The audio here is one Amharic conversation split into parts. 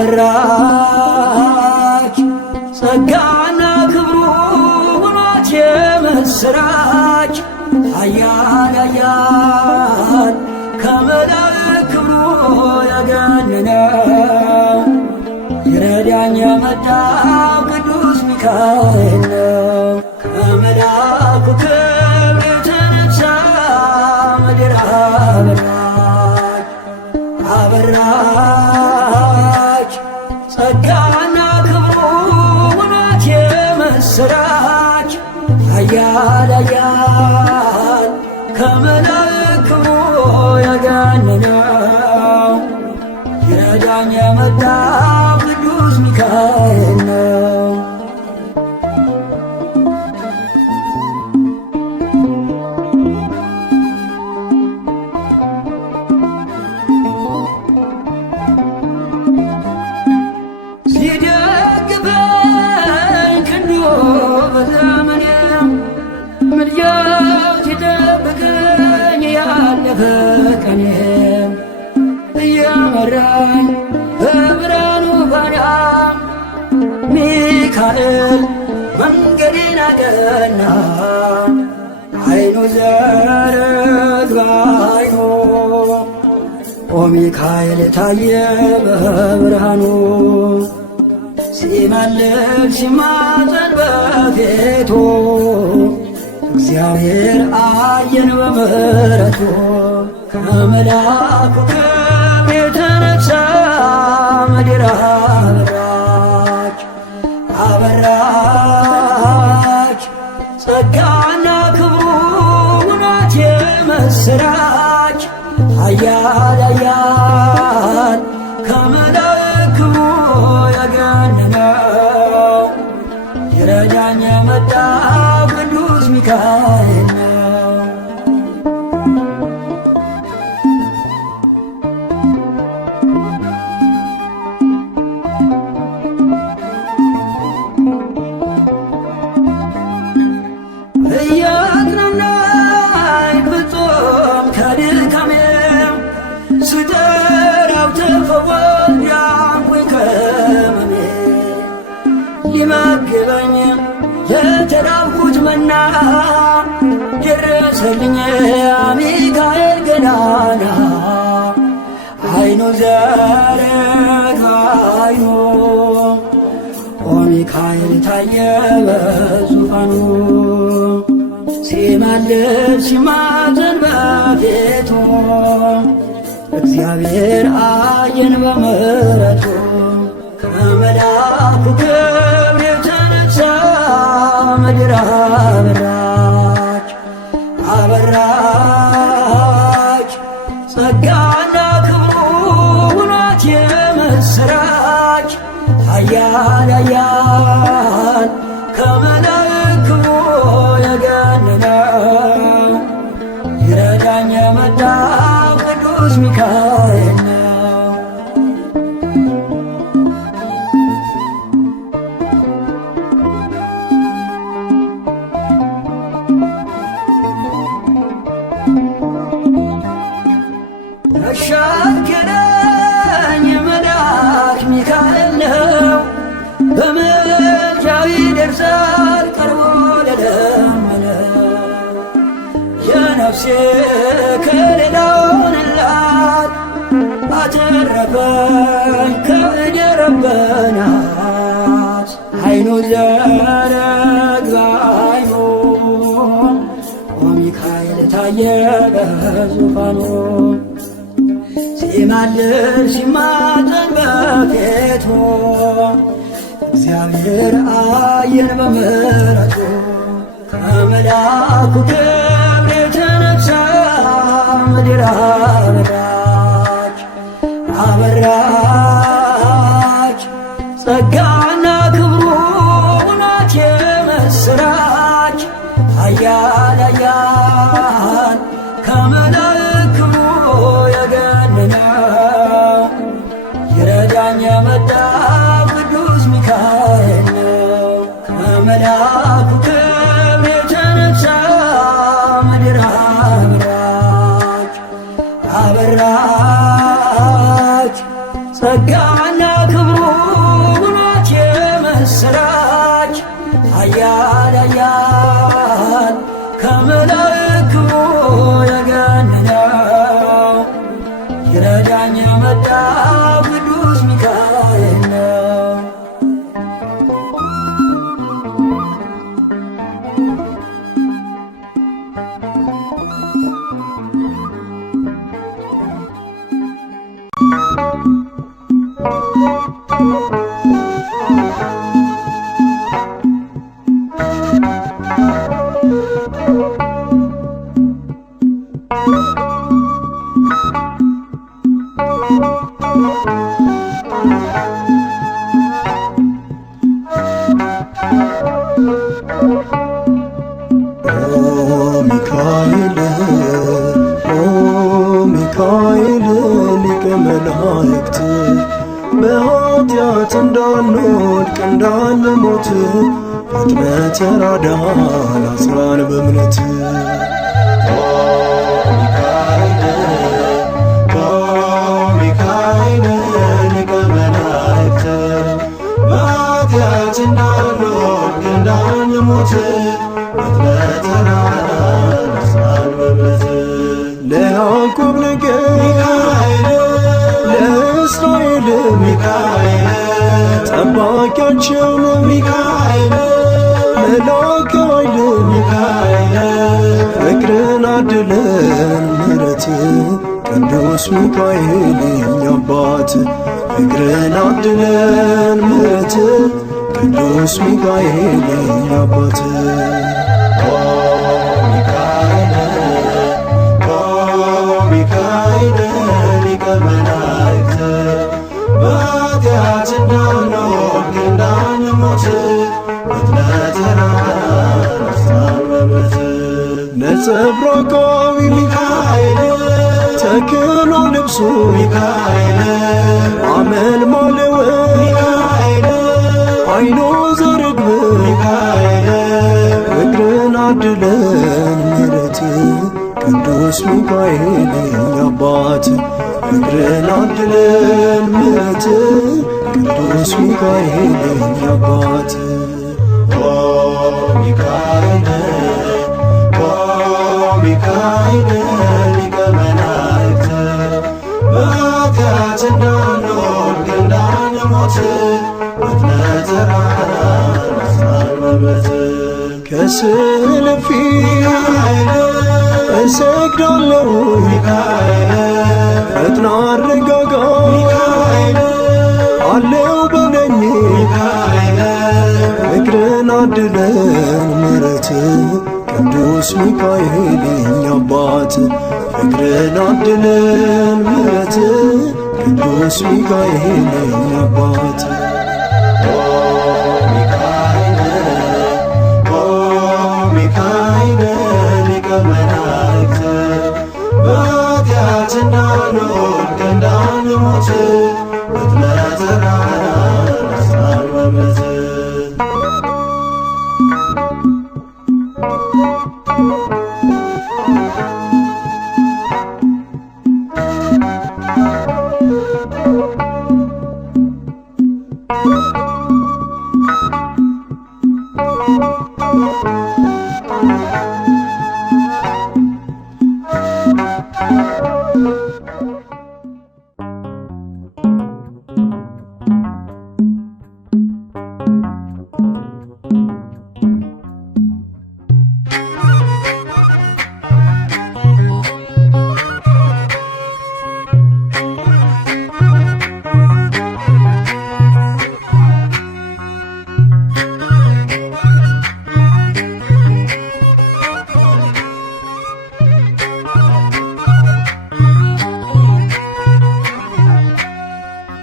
አበራች ጸጋና ክብሩ ሆኗት የምስራች ኃያል ኃያል ከመላእክት ክብሩ ያገነነው ይረዳኝ የመጣው ቅዱስ ሚካኤል ነው። ከመልአኩ ክብር የተነሳ ምድር አበራች ጸጋና ክብሩ ሆኗት የምስራች ኃያል ኃያል ከመላእክት ክብሩ ያገነነው ይረዳኝ የመጣው ቅዱስ ሚካኤል ነው። ሲደግፈኝ ክንዱ በዘመኔም ምልጃው ሲጠብቀኝ ያለፈ ቀኔም እየመራኝ በብርሃኑ ፋና ሚካኤል መንገዴን አቀና። አይኑ ዘረግ ባይኑ ኦ ሚካኤል ታየ በብርሃኑ ሲማልድ ሲማፀን በፊቱ እግዚአብሔር አየን በምሕረቱ ከመልአኩ ክብር የተነሳ ምድር አበራች ጸጋና ክብሩ ሆኗት የምስራች ኃያል ኃያል ከመላእክት ክብሩ ያገነነው ይረዳኝ የመጣው ቅዱስ ሚካኤል ነው። እያጽናናኝ ፍጹም ከድካሜም ስጠራው ተፈወስኩ ዳንኩኝ ከሕመሜ ሊመግበኝ የተራብኩት መና ደረሰልኝ ሚካኤል ገናና አይኑ ዘረግ አይኑ ኦ ሚካኤል ታየ በዙፋኑ ሲማልድ ሲማፀን በፊቱ እግዚአብሔር አየን በምሕረቱ ከመልአኩ ክብር የተነሳ ምድር አበራች ጸጋና ክብሩ ሆኗት የምስራች ኃያል ኃያል ከመላእክት ክብሩ ያገነነው ይረዳኝ የመጣው ቅዱስ ሚካኤል ነው። ተሻገረኝ መልአክ ሚካኤል ነው በምልጃው ይደርሳል ቀርቦ ለለመነው የነፍሴ ከሌላው ሆነላት አተረፈኝ ከእጀረበናት አይኑ ዘረግ አይኑ ኦ ሚካኤል ታየ በዙፋኑ ሲማልድ ሲማፀን በፊቱ እግዚአብሔር አየን በምሕረቱ ከመልአኩ ክብር የተነሳ ምድር አበራች ጸጋና ክብሩ ሆኗት የምስራች ኃያል ኃያል ከመላእክት ክብሩ ያገነነው ይረዳኝ የመጣው ቅዱስ ሚካኤል ነው። ከመልአኩ ክብር የተነሳ ምድር አበራች ጸጋና ክብሩ ናት የምስራች ኃያል ኃያል ከመላእክት ክብሩ የገነነው ይረዳኝ የመጣው ቅዱስ ሚካኤል ነው። ሚካኤል ሊቀ መላእክት በኃጢአት እንዳንወድቅ እንዳንሞት ፈጥነህ ተራዳን አጽናን በእምነት። ሚካኤል ሊቀ መላእክት በኃጢአት እንዳንወድቅ እንዳንሞት ፈጥነህ ተራዳን አጽናን በእምነት። ለያዕቆብ ነገድ ሚካኤል ለእስራኤል ሚካኤል ጠባቂያቸው ነው ሚካኤል መልአከ ኃይል ሚካኤል ፍቅርን አድለን ምሕረት ቅዱስ ሚካኤል የኛ አባት ፍቅርን አድለን ምሕረት ቅዱስ ሚካኤል የኛ አባት። ሚካኤል ሊቀ መላእክት በኃጢአት እንዳንወድቅ እንዳንሞት ፈጥነህ ተራዳን አጽናን በእምነት። ነጸብራቃዊ ሚካኤል ተክህኖ ልብሱ ሚካኤል አመልማለ ወርቅ ሚካኤል ኃይሉ ዘርግብ ሚካኤል ፍቅርን አድለን ምሕረት ቅዱስ ሚካኤል የኛ አባት ፍቅርን አድለን ምሕረት ቅዱስ ሚካኤል የኛ አባት። ሚካኤል ሊቀ መላእክት በኃጢአት እንዳንወድቅ እንዳንሞት ፈጥነህ ተራዳን አጽናን በእምነት። ከስዕል ፊት እሰግዳለሁ ሚካኤል ፈጥና አረጋጋ ሚካኤል አለው በለኝ ሚካኤል ፍቅርን አድለን ምሕረት ቅዱስ ሚካኤል የኛ አባት ፍቅርን አድለን ምሕረት ቅዱስ ሚካኤል የኛ አባት። ሚካኤል ሊቀ መላእክት በኃጢአት እንዳንወድቅ እንዳንሞት ፈጥነህ ተራዳን አጽናን በእምነት።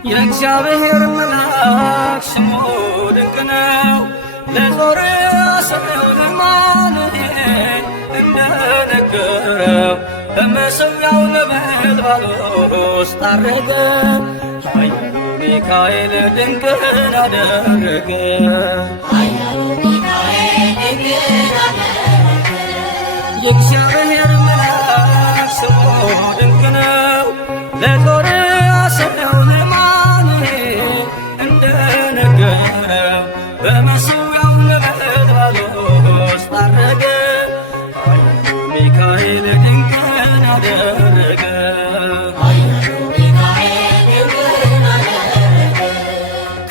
የእግዚአብሔር መልአክ ስሙ ድንቅ ነው። ለጦር አሰረው ለማኑኤል እንደነገረው በመሠዊያው ነበልባል ውስጥ አረገ። ኃያሉ ሚካኤል ድንቅን አደረገ። የእግዚአብሔር መልአክ ስሙ ድንቅ ነው። ለጦር አሰረው ለማኑኤል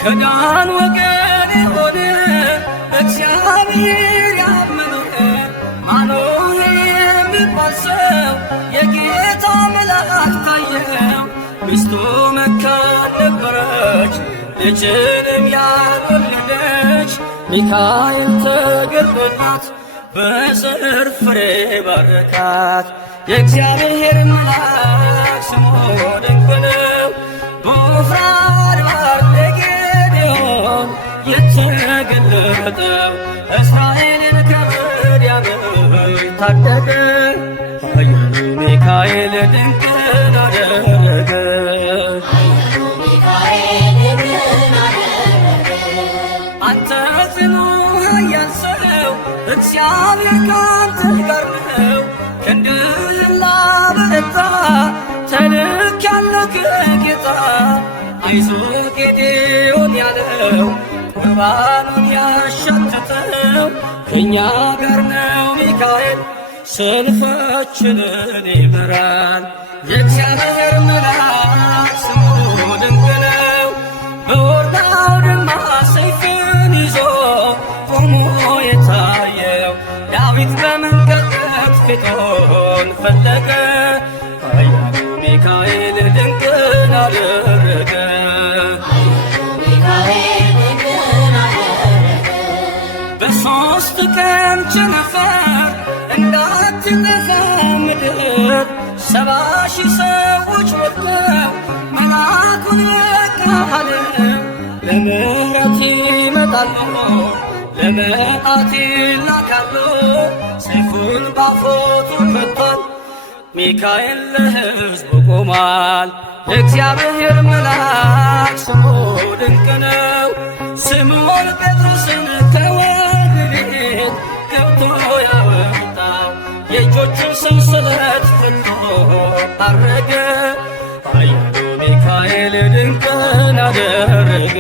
ከዳን ወገን የሆነ እግዚአብሔር ያመነ ማኖሄ የሚባል ሰው የጌታ መልአክ ታየው። ሚስቱ መካን ነበረች፣ ልጅንም ያልወለደች። ሚካኤል ተገልጦላት በዘር ፍሬ ባረካት። የእግዚአብሔር መልአክ ስሙ ድንቅ ነው። በወፍራን ባሕር ለጌዴዎን የተገለጠው እስራኤልን ከምድያም ታደገ። ኃያሉ ሚካኤል ድንቅን አደረገ። አንተ ጽኑ ኃያል ሰው እግዚአብሔር ካንተ ጋር ነው። ክንድህን ላበረታ ተልኬአለሁ ከጌታ። አይዞህ ጌዴዎን ያለው ቁርባኑን ያሻተተው ከእኛ ጋር ነው ሚካኤል ሰልፋችንን ይመራል። የእግዚአብሔር መልአክ ስሙ ድንቅ ነው። በወርዳው ድማ ሰይፍን ይዞ ቆሞ የታየው ዳዊት በመንቀጥቀጥ ፊቱን ፈለገ። ኃያሉ ሚካኤል ድንቅን አደረገ። በሦስት ቀን ቸነፈር እንዳትጠፋ ምድር 70,000 ሰዎች ሞተው መልአኩን በቃል ለምሕረት ይመጣሉ፣ ለመዓት ይላካሉ። ሰይፉን ባፎቱ መጥቷል፣ ሚካኤል ለሕዝቡ ቆሟል። የእግዚአብሔር መልአክ ስሙ ድንቅ ነው። ስምዖን ጴጥሮስን ከወህኒ ቤት ገብቶ ያወጣው የእጆቹን ሰንሰለት ፈቶ አረገ። ኃያሉ ሚካኤል ድንቅን አደረገ።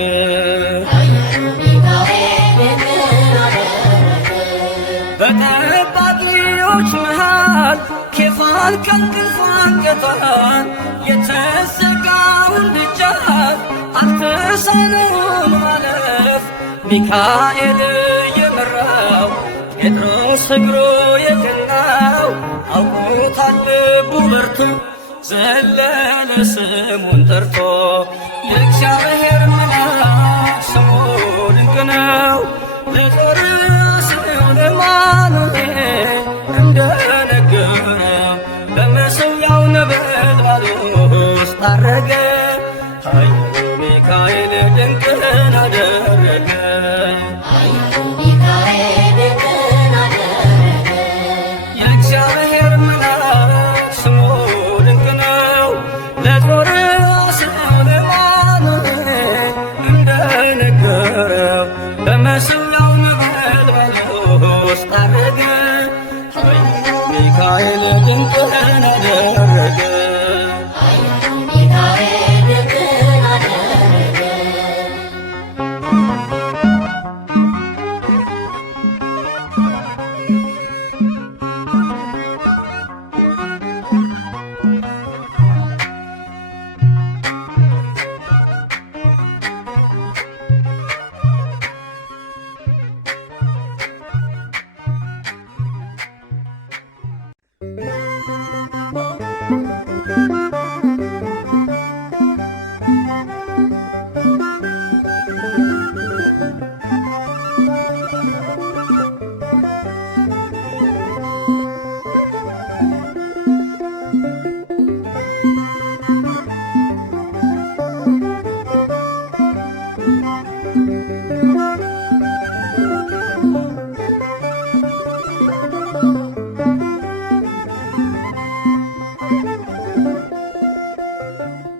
በጠባቂዎች መሃል ኬፋን ከእንቅልፉ አንገቷን የተዘጋውን ደጃፍ አልተሳነውም ማለፍ። ሚካኤል የመራው ጴጥሮስ እግሩ የቀናው አውቆታል ልቡ በርቱ ዘለለ ስሙን ጠርቶ። የእግዚአብሔር መልአክ ስሙ ድንቅ ነው። ለጦር ሰው ለማኑኤል እንደነገረው በመሠዊያው ነበልባል ውስጥ አረገ። ኃያሉ ሚካኤል ድንቅን አደረገ። የእግዚአብሔር መልአክ ስሙ ድንቅ ነው። ለጦር ሰው ለማኑኤል እንደነገረው በመሠዊያው ነበልባል ውስጥ አረገ። ኃያሉ ሚካኤል ድንቅን አደረገ።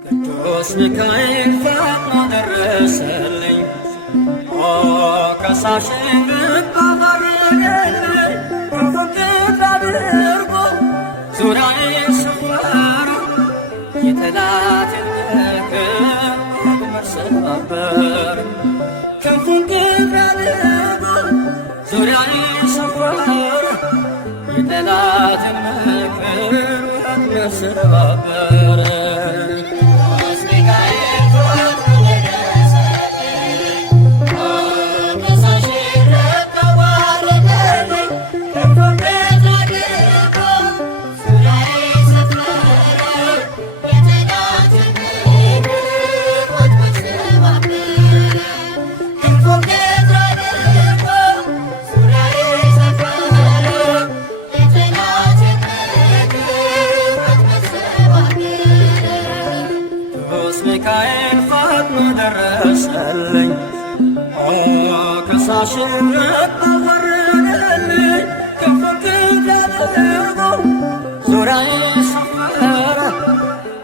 ቅዱስ ሚካኤል ፈጥኖ ደረሰልኝ፣ ከሳሽን ባባረገልኝ። ክንፉን አድርጎ ዙሪያዬን ሰወረ፣ የጠላቴን ምክር መሰባበር። ክንፉን አድርጎ ዙሪያዬን ሰወረ፣ የጠላቴን ምክር መሰባበር። ሚካኤል ፈጥኖ ደረሰልኝ። ከሳሽን አወረደልኝ። ክንፉን ክንፍ አድርጎ ዙሪያዬ ሰፈረ።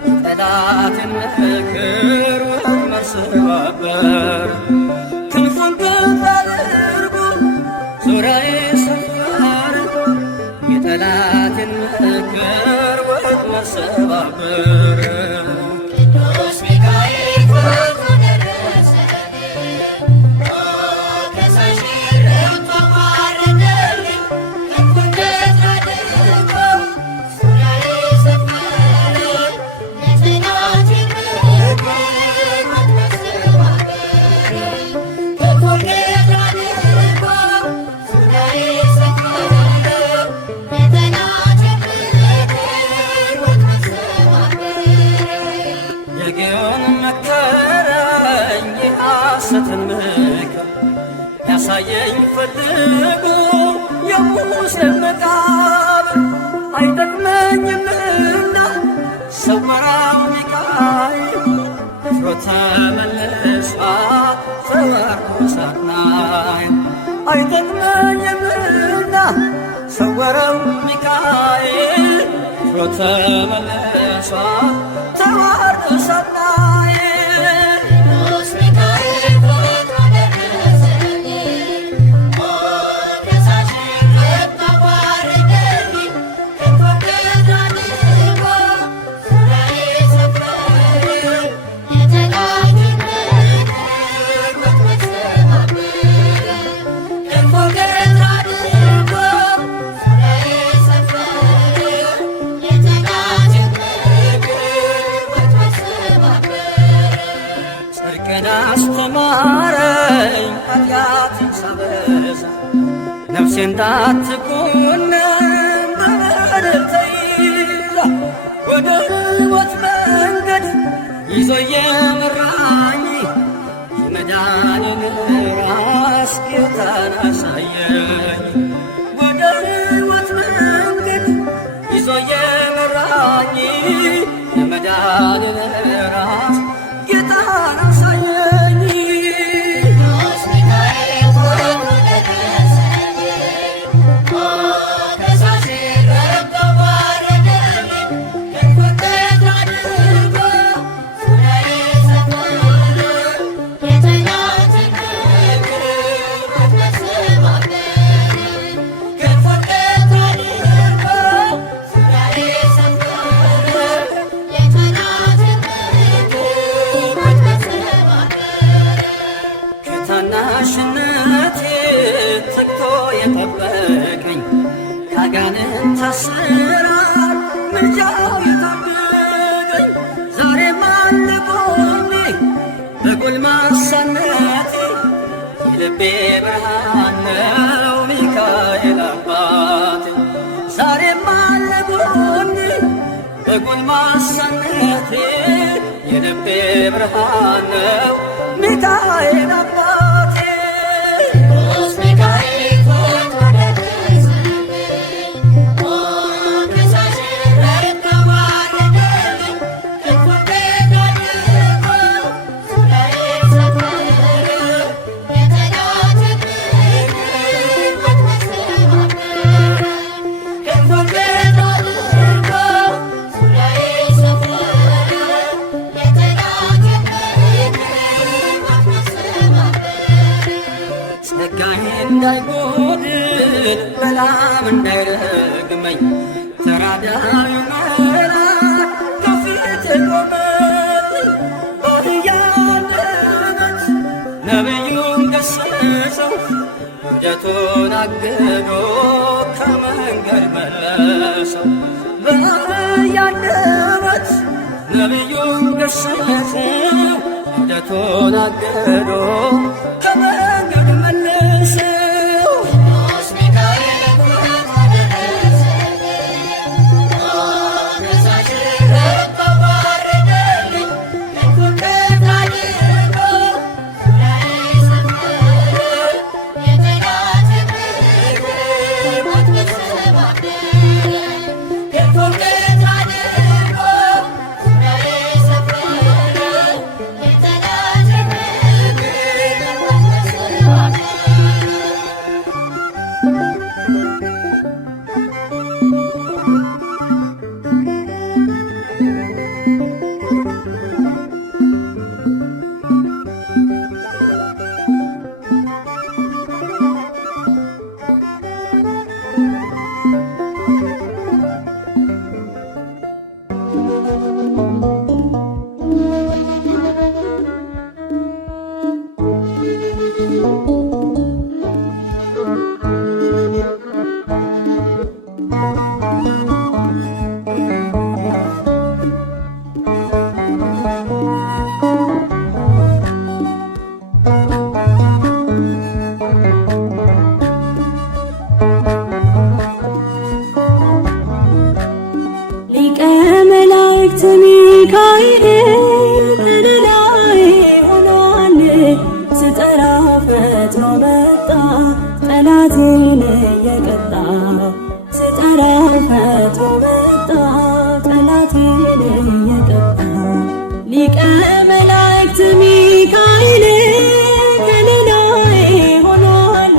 የጠላቴን ምክር ወጥመድ ሰባበረ። ክንፉን ክንፍ አድርጎ ዙሪያዬ ሰፈረ። የጠላቴን ምክር ወጥመድ ሰባበረ። የሐሰትን ምክር ያሳየኝ ፈልጎ የሙሴን መቃብር አይጠቅመኝምና ሰወረው ሚካኤል ደፍሮ ተመልሷል ተዋርዶ ሳናየው። አይጠቅመኝምና ሰወረው ሚካኤል ደፍሮ ተመልሷል ተዋርዶ ሳናየው። አስተማረኝ ኃጢአትን ሳበዛ ነፍሴ እንዳትኮነን በበደል ተይዛ። ወደ ሕይወት መንገድ ይዞ የመራኝ የመዳንን ራስ ጌታን አሳየኝ። ወደ ሕይወት መንገድ ይዞ የመራኝ የመዳንን ራስ ጌታን አሳየኝ። ታናሽነቴ ትቶ የጠበቀኝ ከአጋንንት እስራት ምልጃው የታደገኝ ዛሬም አለ ጎኔ በጎልማሳነቴ የልቤ ብርሃን ነው ሚካኤል አባቴ። ዛሬም አለ ጎኔ በጎልማሳነቴ የልቤ ብርሃን ነው ሚካኤል አባቴ። ጸጋዬ እንዳይጎድል በላም እንዳይረግመኝ ተራዳይ መልአክ ከፊቴ ቆመልኝ። በሕያውነት ነቢዩን ገሠጸው እብደቱን አግዶ ከመንገድ መለሰው። በሕያውነት ነቢዩን ገሠጸው እብደቱን አግዶ ከመንገድ መለሰው። ሚካኤል ከለላዬ ሆኗል። ስጠራ ፈጥኖ መጣ ጠላቴን እየቀጣ። ስጠራ ፈጥኖ መጣ ጠላቴን እየቀጣ። ሊቀ መላእክት ሚካኤል ከለላዬ ሆኗል።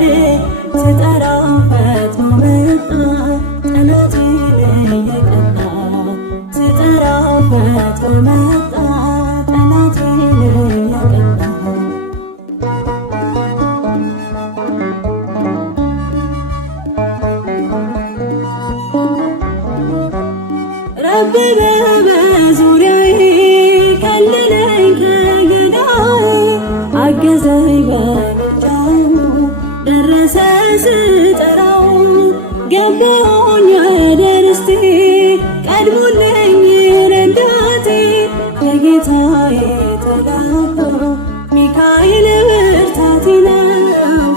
ስጠራ ፈጥኖ መጣ ጠላቴን እየቀጣ። ስጠራ ፈጥኖ መጣ ጠላቴን እየቀጣ። ረበበ በዙሪያዬ ከለለኝ ከገዳዬ። አገዘኝ በምልጃው ደረሰ ስጠራው። ገባሁኝ ወደ ርስቴ ቀድሞልኝ ረዳቴ። ከጌታዬ ተላከው ሚካኤል ብርታቴ ነው።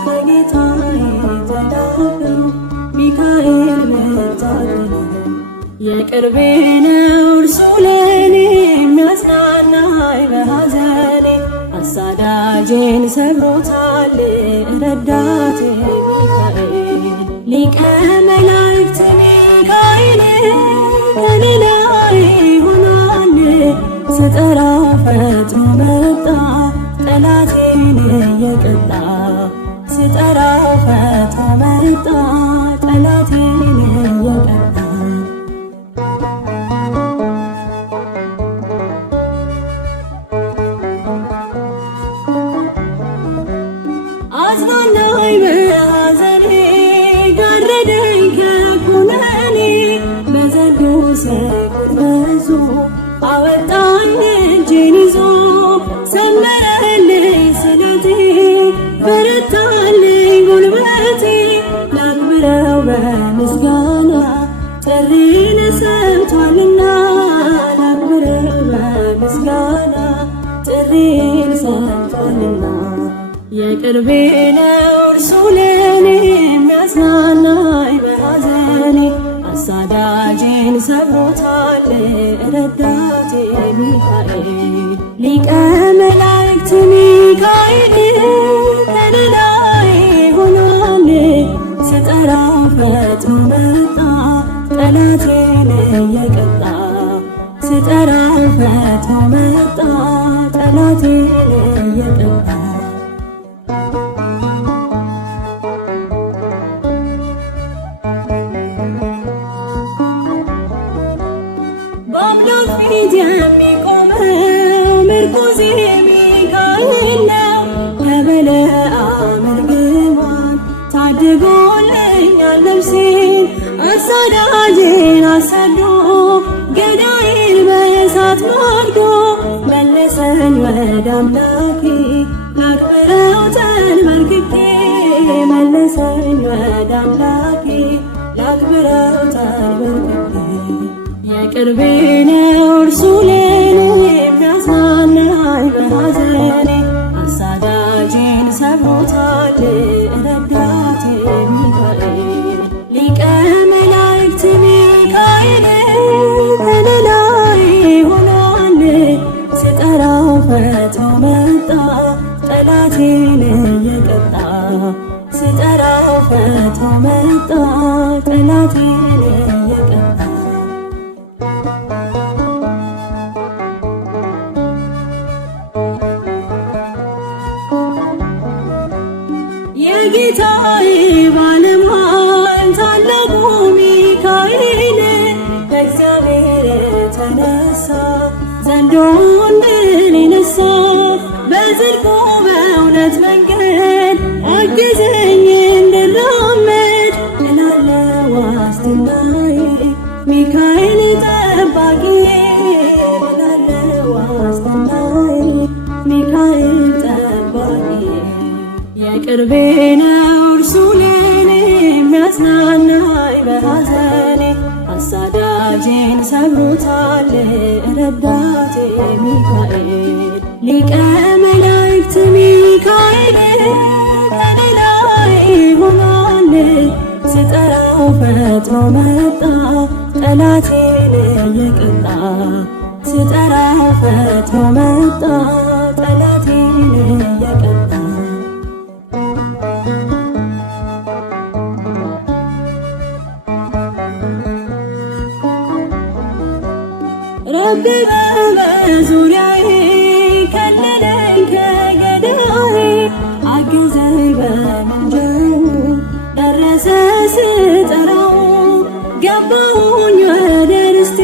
ከጌታዬ ተላከው ሚካኤል ብርታቴ ነው። የቅርቤ ነው እርሱ ለኔ የሚያጽናናኝ በሐዘኔ። አሳዳጄን ሰብሮታል ረዳቴ ሚካኤል። ሊቀ መላእክት ሚካኤል ከለላዬ ሆኗል። ስጠራ ፈጥኖ መጣ ጠላቴን እየቀጣ። ስጠራ ፈጥኖ መጣ ጠላቴን እየቀጣ። አጽናናኝ በሐዘኔ ጋረደኝ ከኩነኔ። በዘንዶ ሰይፍ በዞ አወጣኝ እጄን ይዞ። ሰመረልኝ ስለቴ በረታልኝ ጉልበቴ። ላክብረው በምስጋና ጥሪን ሰምቷልና። ላክብረው በምስጋና ጥሪን ሰምቷልና። የቅርቤ ነው እርሱ ለኔ የሚያጽናናኝ በሐዘኔ። አሳዳጄን ሰብሮታል ረዳቴ ሚካኤል። ሊቀ መላእክት ሚካኤል ከለላዬ ሆኗል። ስጠራ ፈጥኖ መጣ ጠላቴን እየቀጣ። ስጠራ ፈጥኖ መጣ ጠላቴን እየቀጣ። በአምላክ ፊት የሚቆመው ምርኩዜ ሚካኤል ነው። ከበለዓም እርግማን ታድጎልኛል ነፍሴን። አሳዳጄን አሰዶ ገዳይን በእሳት ማርዶ። መለሰኝ ወደ አምላኬ ላክብረው ተንበርክኬ። መለሰኝ ወደ አምላኬ ላክብረው ተንበርክኬ። የቅርቤ ነው እርሱ ለኔ የሚያጽናናኝ በሐዘኔ። አሳዳጄን ሰብሮታል ረዳቴ ሚካኤል። ሊቀ መላእክት ሚካኤል ከለላዬ ሆኗል። ስጠራ ፈጥኖ መጣ ጠላቴን እየቀጣ። ስጠራ ፈጥኖ መጣ ጠላቴን እየቀጣ። የጌታዬ ባለሟል ታላቁ ሚካኤል። ከእግዚአብሔር የተነሳ ዘንዶውን ድል ነሣ። በጽድቁ በእውነት መንገድ አገዘኝ እንድራመድ። እላለሁ ዋስትናዬ ሚካኤል ጠባቂዬ። የቅርቤ ነው እርሱ ለኔ የሚያጽናናኝ በሐዘኔ። አሳዳጄን ሰብሮታል ረዳቴ ሚካኤል። ሊቀ መላእክት ሚካኤል ከኔ ላይ ሆኗል። ስጠራው ፈጥኖ መጣ ጠላቴን እየቀጣ። ስጠራው ፈጥኖ መጣ ጠላቴን እየቀጣ። ረበበ በዙሪያዬ ከለለኝ ከገዳዬ። አገዘኝ በምልጃው ደረሰ ስጠራው። ገባሁኝ ወደ ርስቴ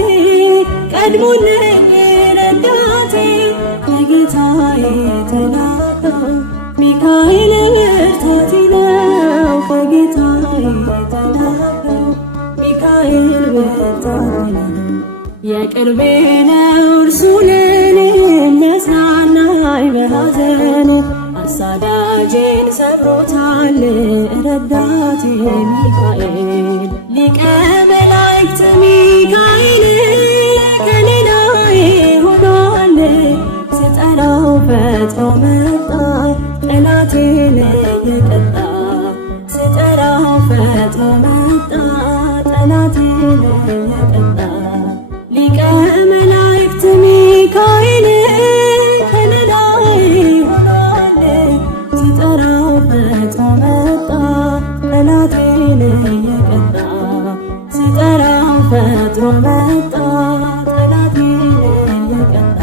ቀድሞልኝ ረዳቴ። ከጌታዬ ተላከው ሚካኤል ብርታቴ ነው። ከጌታዬ ተላከው ሚካኤል ብርታቴ ነው። የቅርቤ ነው እርሱ ለኔ የሚያጽናናኝ በሐዘኔ። አሳዳጄን ሰብሮታል ረዳቴ ሚካኤል። ሊቀ መላእክት ሚካኤል ከኔ ላይ ሆኗል። ስጠራው ፈጥኖ መጣ ጠላቴን እየቀጣ። ስጠራው ፈጥኖ መጣ ጠላቴን እየቀጣ። ሊቀ መላእክት ሚካኤል ከኔ ላይ ሆኗል። ስጠራው ፈጥኖ መጣ ጠላቴን እየቀጣ። ስጠራው ፈጥኖ መጣ ጠላቴን እየቀጣ።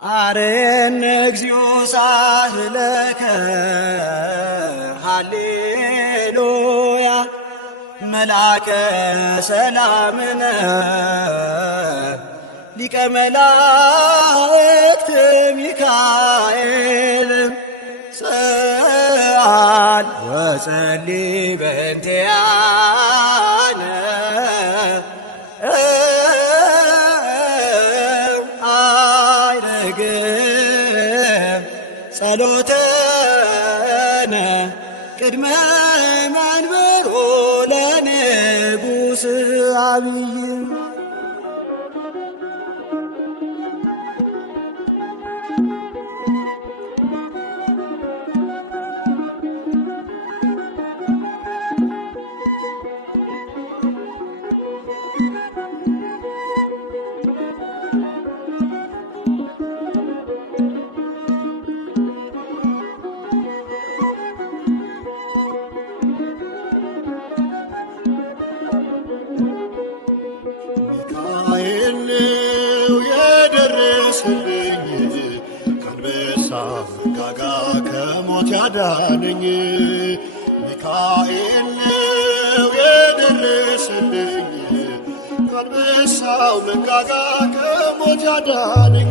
አርየነ እግዚኦ ጻሕለከ ሃሌሉያ። መልአከ ሰላምነ ሊቀ መላእክት ሚካኤል። ሰአል ወጸልይ በእንቲአነ ጸሎተነ ቅድመ መንበሮ ለንጉሥ አብይ። መንጋጋ ከሞት ያዳነኝ ሚካኤል ነው የደረሰልኝ። ከአንበሳው መንጋጋ ከሞት ያዳነኝ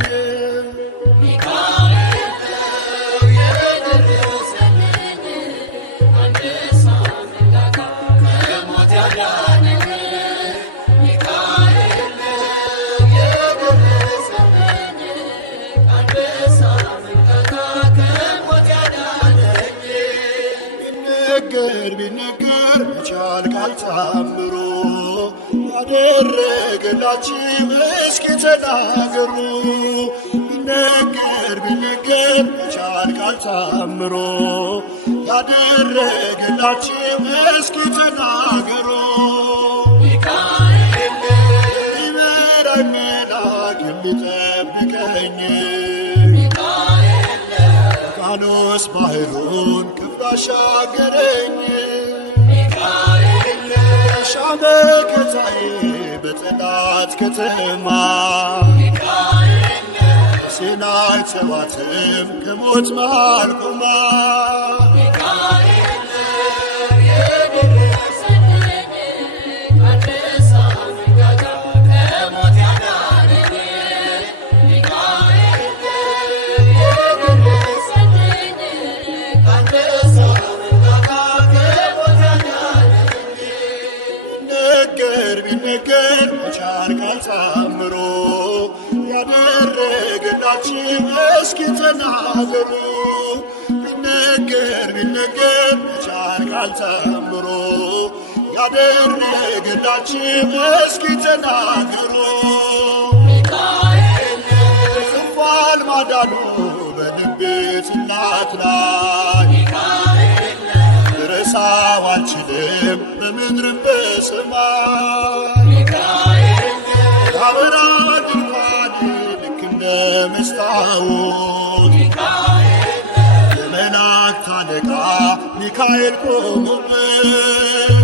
ቢነገር ይቻል ቃል ታምሮ ያደረገላችሁ እስኪ ተናገሩ። ቢነገር ይቻል ቃል ታምሮ ያደረገላችሁ እስኪ ተናገሩ። ሚካኤል ይመራኝ መልአክ የሚጠብቀኝ ዮርዳኖስ ባህሩን ከፍሎ አሻገረኝ። ሚካኤል ሻመከታዬ በጠላት ከተማ ሲናይ ተዋትም ከሞት መሃል ቆማ ቢነገር ቢነገር መቻል ቃል ታምሮ ያደረገላችሁ እስኪ ተናገሩ። ቢነገር ቢነገር መቻል ቃል ታምሮ ያደረገላችሁ እስኪ ተናገሩ። ጽፏል ማዳኑ በልቤ ጽላት ላይ ልረሳው አልችልም በምድርም በሰማይ ያበራል ድንኳኔ ልክ እንደ መስታወት የመላእክት አለቃ ሚካኤል ቆሞበት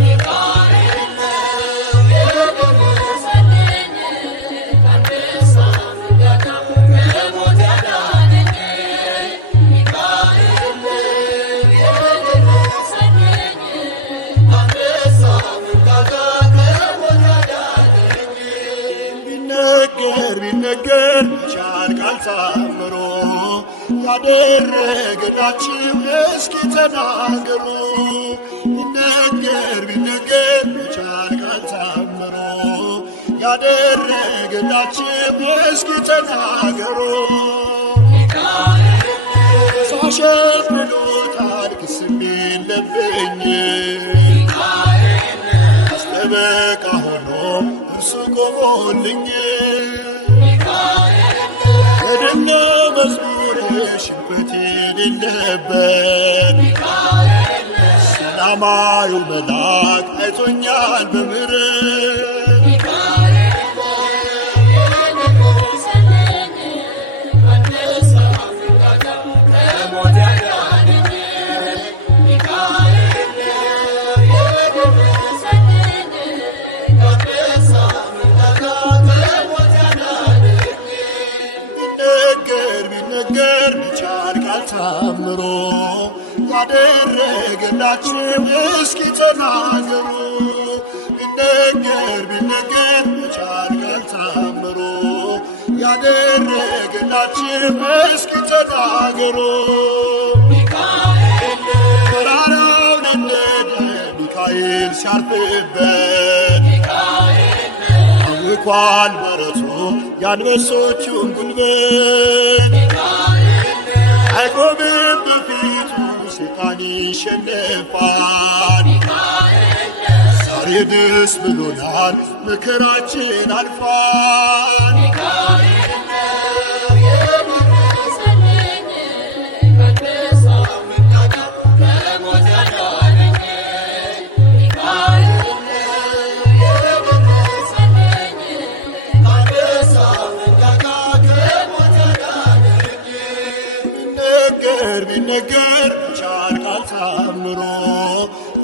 ቢነገር መቻል ቃል ታምሮ ያደረገላችሁ እስኪ ተናገሩ። ቢነገር ቢነገር መቻል ቃል ታምሮ ያደረገላችሁ እስኪ ተናገሩ። ሳሸት ብሎታል ክስ የለብኝ አስጠበቃ ሆኖ እርሱ ቆሞልኝ በደመ መዝሙር ሽንፈት የሌለበት ሰላማዊ መልአክ አይቶኛል በምሕረት ታምሮ ያደረገላችሁ እስኪ ተናገሩ። ቢነገር ቢነገር መቻል ቃል ታምሮ ያደረገላችሁ እስኪ ተናገሩ። ተራራው ነደደ ሚካኤል ሲያርፍበት አውኳል በረቱ የአንበሶቹን ጉልበት አይቆምም በፊቱ ሰይጣን ይሸነፋል። ዛሬ ደስ ብሎናል መከራችን አልፏል። ቢነገር መቻል ቃል ታምሮ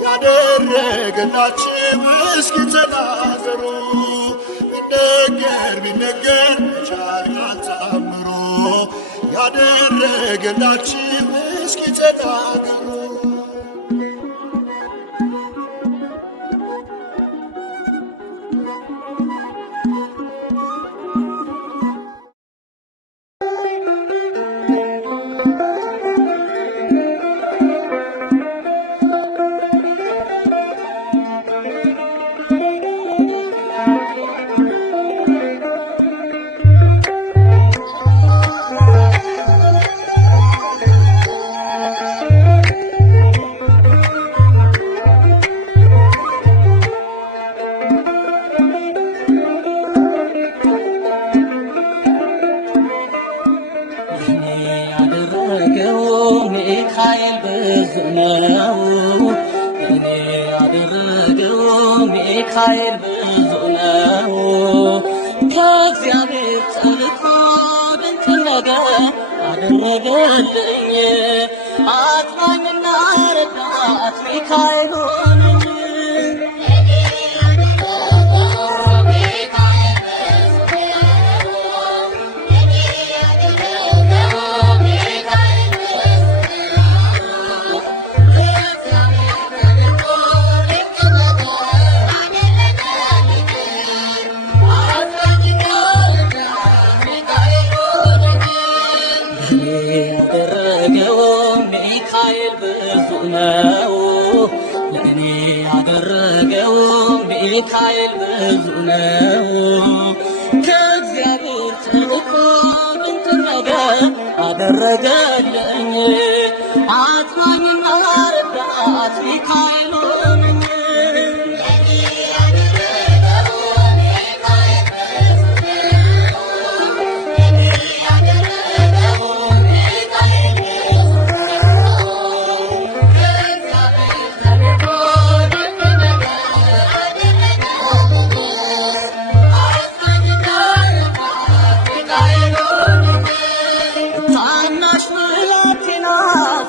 ያደረገላችሁ እስኪ ተናገሩ። ቢነገር ቢነገር መቻል ቃል ታምሮ ያደረገላችሁ እስኪ ተናገሩ። ሚካኤል ብዙ ነው እኔ ያደረገው ሚካኤል ብዙ ነው። ከእግዚአብሔር ተልኮ ድንቅ ነገር አደረገልኝ። አጽናኝና ረዳት ሚካኤል ሆነኝ። ነው ለእኔ ያደረገው ሚካኤል ብዙ ነው። ከእግዚአብሔር ተልኮ ድንቅ ነገር አደረገልኝ አጽናኝና ረዳት ሚካኤል ሆነኝ።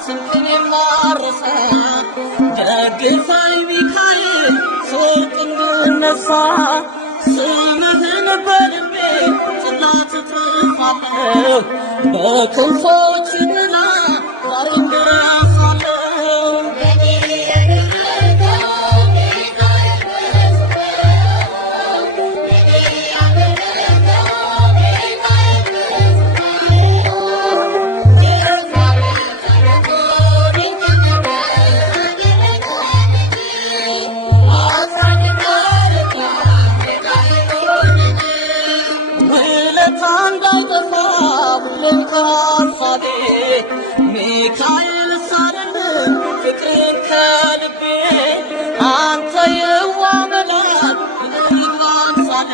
ስንትን የማረሳ ደግፋኝ ሚካኤል ስወድቅ እንድነሳ ስምህን በልቤ ጽላት እጽፋለሁ በክንፎች ጥላ ዛሬም ደርሳለሁ። እንዳይጠፋ ሁሌም ከሐሳቤ ሚካኤል ሳልልም ፍቅርን ከልቤ አንተ የዋህ መልአክ ይግባኝ ሳለ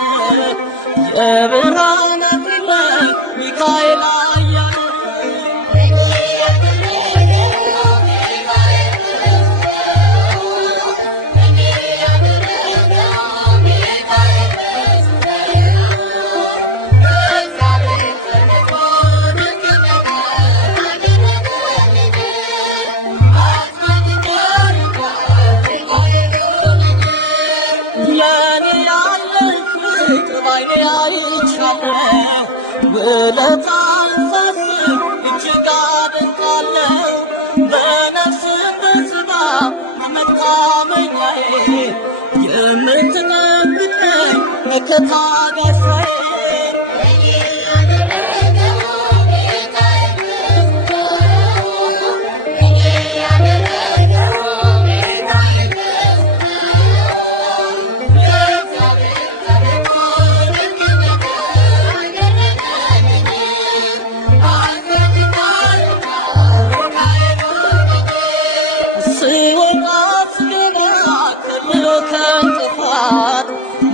የብርሃናት ሚካኤል አያለ ውለታህን ሳስብ እጅግ አደንቃለሁ። በነፍስም በሥጋ መታመኛዬ የምትጠብቀኝ መከታ ጋሻዬ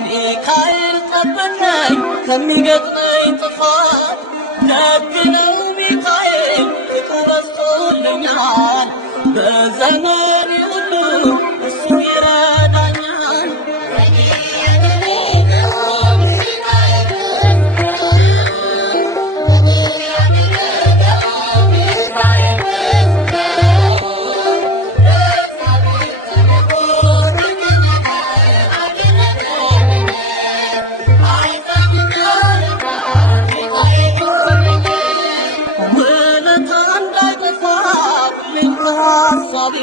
ሚካኤል ጠበቀኝ ከሚገጥመኝ ጥፋት። ደግ ነው ሚካኤል ፍቅሩ በዝቶልኛል በዘመኔ ሁሉ እሱ ይረዳኛል። ሐሳቤ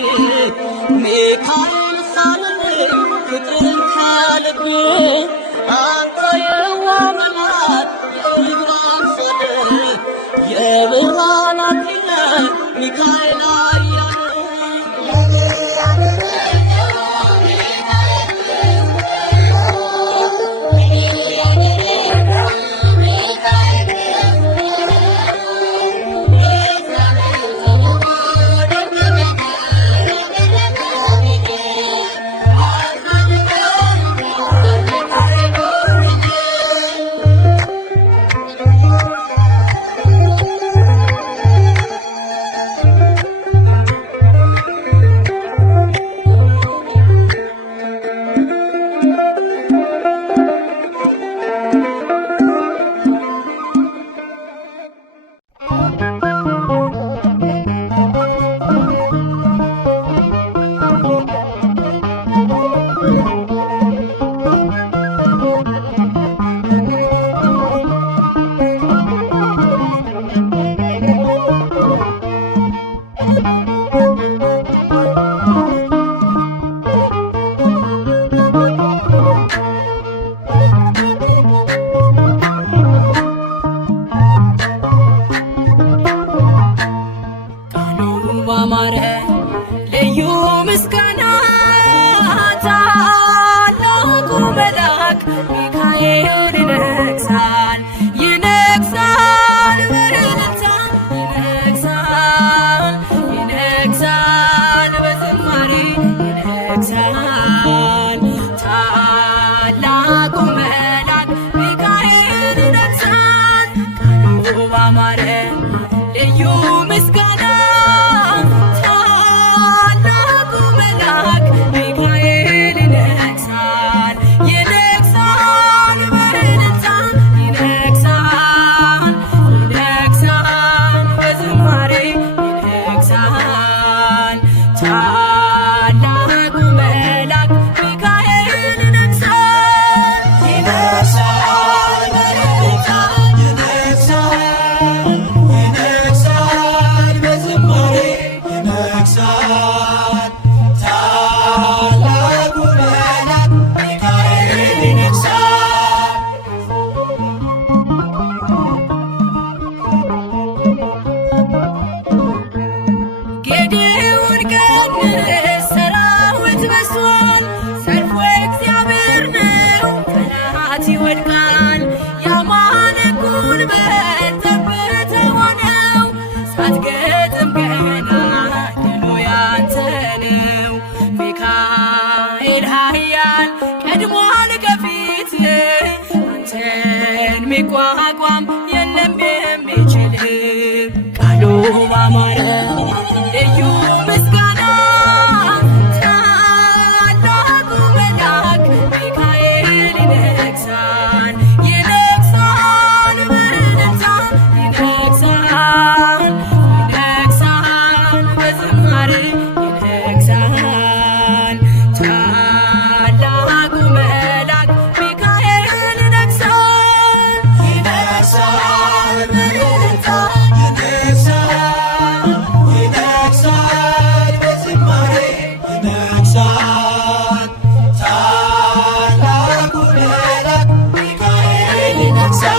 ሚካኤል ሳልልም ፍቅርን ከልቤ አንተ የዋህ መልአክ ይግባኝ ሳለ የብርሃናት ሚካኤል አያለ ሚካኤል ይነግሣል ይነግሣል በእልልታ ይነግሣል ይነግሣል በዝማሬ ይነግሣል ታላቁ መልአክ ሚካኤል ይነግሣል ቃሉ ባማረ ልዩ ምስጋና ታላቁ መልአክ ሚካኤል ይነግሣል ይነግሣል በእልልታ ይነግሣል ይነግሣል በዝማሬ ይነግሣል ታላቁ መልአክ ሚካኤል ይነግሣል ይነግሣል በእልልታ ይነግሣል ይነግሣል በዝማሬ ይነግሣል ታላቁ መልአክ ሚካኤል ይነግሣል። ጌዴዎን ቀንስ ሰራዊት በዝቷል ሰልፉ እግዚአብሔር ነው ጠላት ይወድቃል የአማልክት ጉልበት ጠብታ ሆነው ሳትገጥም ገና ድሉ ያንተ ነው ሚካኤል ኃያል ቀድሟል ከፊት አንተን ሚቋቋም የለም የሚችል ቃሉ ባማረ ልዩ ምስጋና ታላቁ መልአክ ሚካኤል ይነግሣል ይነግሣል በእልልታ ይነግሣል ይነግሣል በዝማሬ ይነግሣል ታላቁ መልአክ ሚካኤል ይነግሣል ይነግሣል በእልልታ ይነግሣል ይነግሣል በዝማሬ ይነግሣል ታላቁ መልአክ ሚካኤል ይነግሣል።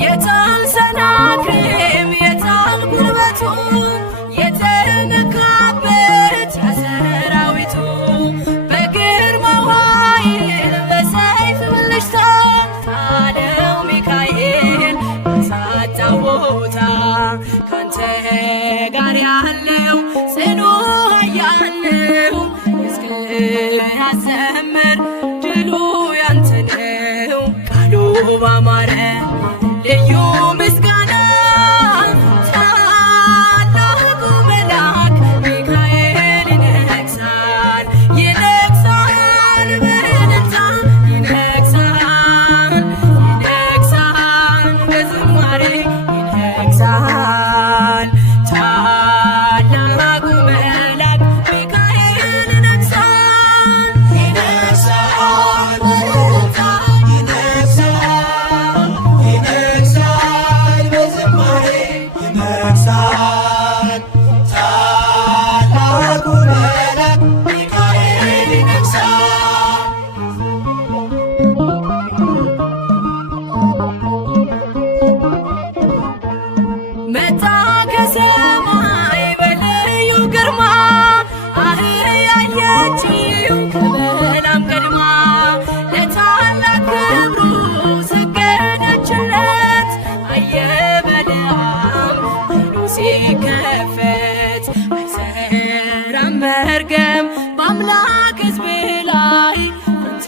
የታል ሰናክሬም የታል ጉልበቱ የተመካበት የሰራዊቱ በግርማው ኃይል በሰይፍ ብልጭታ ታለው ሚካኤል ባሳጣው ቦታ ካንተ ጋር ያለው ጽኑ ኃያል ነው እስክያዘምር ድሉ ያንተ ነው ቃሉ ባማረ ልዩ ምስጋና ታላቁ መልአክ ሚካኤል ይነግሣል ይነግሣል በእልልታ ይነግሣል ይነግሣል በዝማሬ ይነግሣል ታላቁ መልአክ ሚካኤል ይነግሣል ይነግሣል በእልልታ ይነግሣል ይነግሣል በዝማሬ ይነግሣል ታላቁ መልአክ ሚካኤል ይነግሣል። መጣ ከሰማይ በልዩ ግርማ አህያ ያየችው ከበላም ቀድማ ለታላቅ ክብሩ ሰገደችለት አየ በለዓም ዓይኑ ሲከፈት አይሰራም መርገም በአምላክ ሕዝብ ላይ አንተ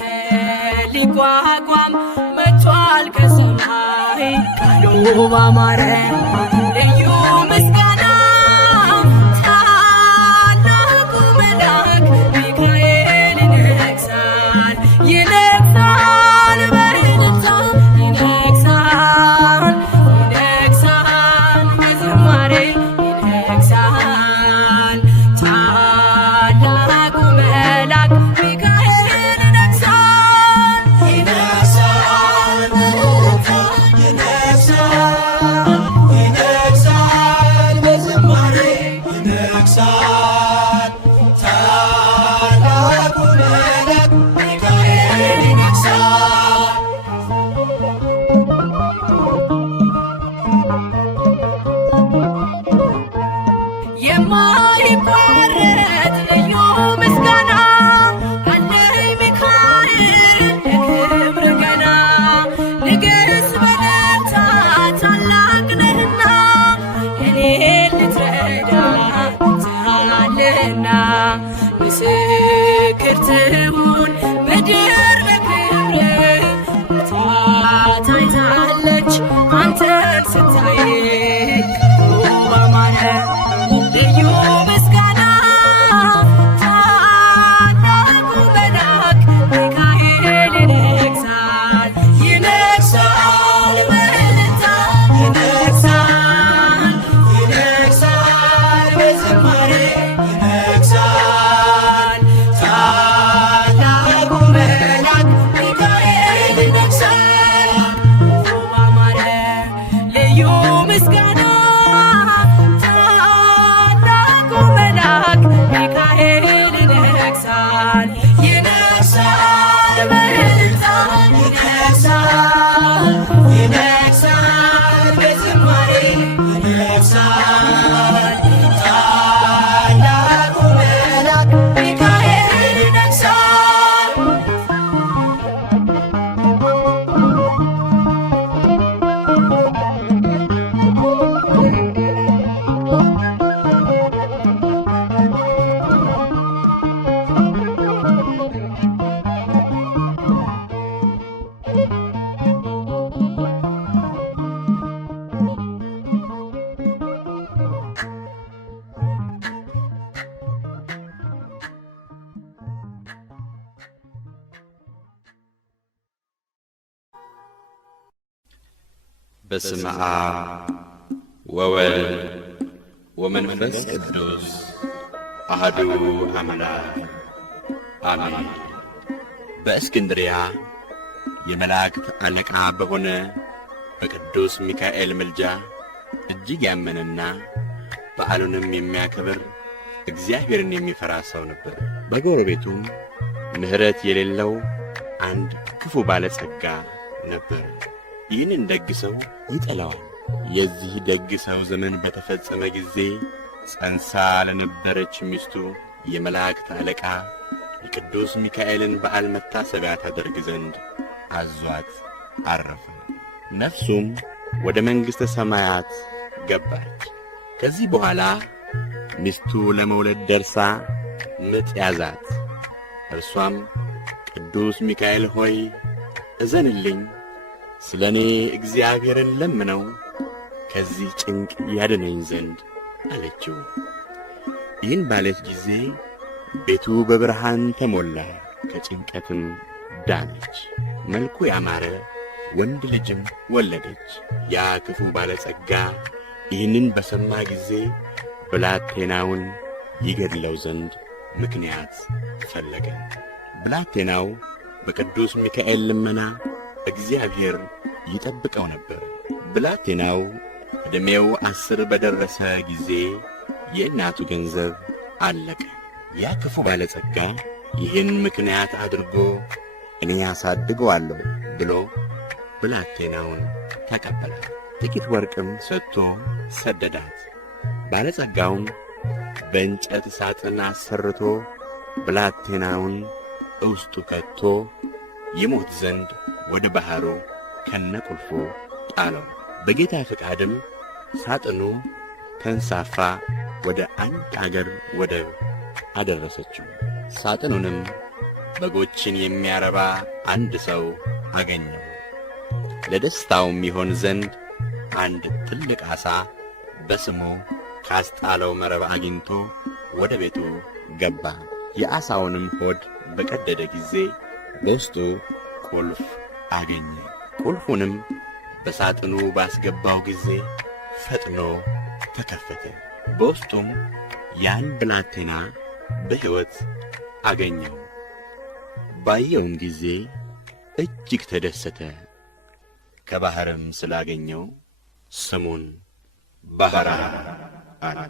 ሊቋቋም መጥቷል ከሰማይ ቃሉ ባማረ ልዩ ምስጋና ታላቁ መልአክ ሚካኤል ይነግሣል ይነግሣል በእልልታ ይነግሣል ይነግሣል በዝማሬ ይነግሣል ታላቁ መልአክ ሚካኤል ይነግሣል ይነግሣል በእልልታ ይነግሣል ይነግሣል ምስክር ትሁን ምድር ለክብርህ ታይታለች አንተን ስታይ ባማረ ልዩ ምስጋና ታላቁ መልአክ ሚካኤል ይነግሣል ይነግሣል በእልልታ ይነግሣል ይነግሣል በዝማሬ ይነግሣል ታላቁ መልአክ ሚካኤል ይነግሣል ባማረ ልዩ ምስጋና ታላቁ መልአክ ሚካኤል ይነግሣል ይነግሣል በእልልታ ይነግሣል ይነግሣል በዝማሬ ይነግሣል ታላቁ መልአክ ሚካኤል ይነግሣል በስመ አብ ወወልድ ወመንፈስ ቅዱስ አሐዱ አምላክ አሜን። በእስክንድርያ የመላእክት አለቃ በሆነ በቅዱስ ሚካኤል ምልጃ እጅግ ያመነና በዓሉንም የሚያከብር እግዚአብሔርን የሚፈራ ሰው ነበር። በጎረቤቱም ምሕረት የሌለው አንድ ክፉ ባለጸጋ ነበር። ይህንን ደግ ሰው ይጠላዋል። የዚህ ደግ ሰው ዘመን በተፈጸመ ጊዜ ጸንሳ ለነበረች ሚስቱ የመላእክት አለቃ የቅዱስ ሚካኤልን በዓል መታሰቢያ ታደርግ ዘንድ አዟት አረፈ። ነፍሱም ወደ መንግሥተ ሰማያት ገባች። ከዚህ በኋላ ሚስቱ ለመውለድ ደርሳ ምጥ ያዛት። እርሷም ቅዱስ ሚካኤል ሆይ እዘንልኝ፣ ስለ እኔ እግዚአብሔርን ለምነው ከዚህ ጭንቅ ያድነኝ ዘንድ አለችው። ይህን ባለች ጊዜ ቤቱ በብርሃን ተሞላ፣ ከጭንቀትም ዳነች። መልኩ ያማረ ወንድ ልጅም ወለደች። ያ ክፉ ባለጸጋ ይህንን በሰማ ጊዜ ብላቴናውን ይገድለው ዘንድ ምክንያት ፈለገ። ብላቴናው በቅዱስ ሚካኤል ልመና እግዚአብሔር ይጠብቀው ነበር። ብላቴናው ዕድሜው 10 በደረሰ ጊዜ የእናቱ ገንዘብ አለቀ። ያ ክፉ ባለጸጋ ይህን ምክንያት አድርጎ እኔ አሳድገዋለሁ ብሎ ብላቴናውን ተቀበለ። ጥቂት ወርቅም ሰጥቶ ሰደዳት። ባለጸጋውም በእንጨት ሳጥን አሰርቶ ብላቴናውን ውስጡ ከቶ ይሞት ዘንድ ወደ ባሕሩ ከነቁልፉ ጣለው። በጌታ ፈቃድም ሳጥኑ ተንሳፋ ወደ አንድ አገር ወደብ አደረሰችው። ሳጥኑንም በጎችን የሚያረባ አንድ ሰው አገኘው። ለደስታውም ይሆን ዘንድ አንድ ትልቅ ዓሣ በስሙ ካስጣለው መረብ አግኝቶ ወደ ቤቱ ገባ። የዓሣውንም ሆድ በቀደደ ጊዜ በውስጡ ቁልፍ አገኘ። ቁልፉንም በሳጥኑ ባስገባው ጊዜ ፈጥኖ ተከፈተ። በውስጡም ያን ብላቴና በሕይወት አገኘው። ባየውም ጊዜ እጅግ ተደሰተ። ከባሕርም ስላገኘው ስሙን ባሕራ አለ።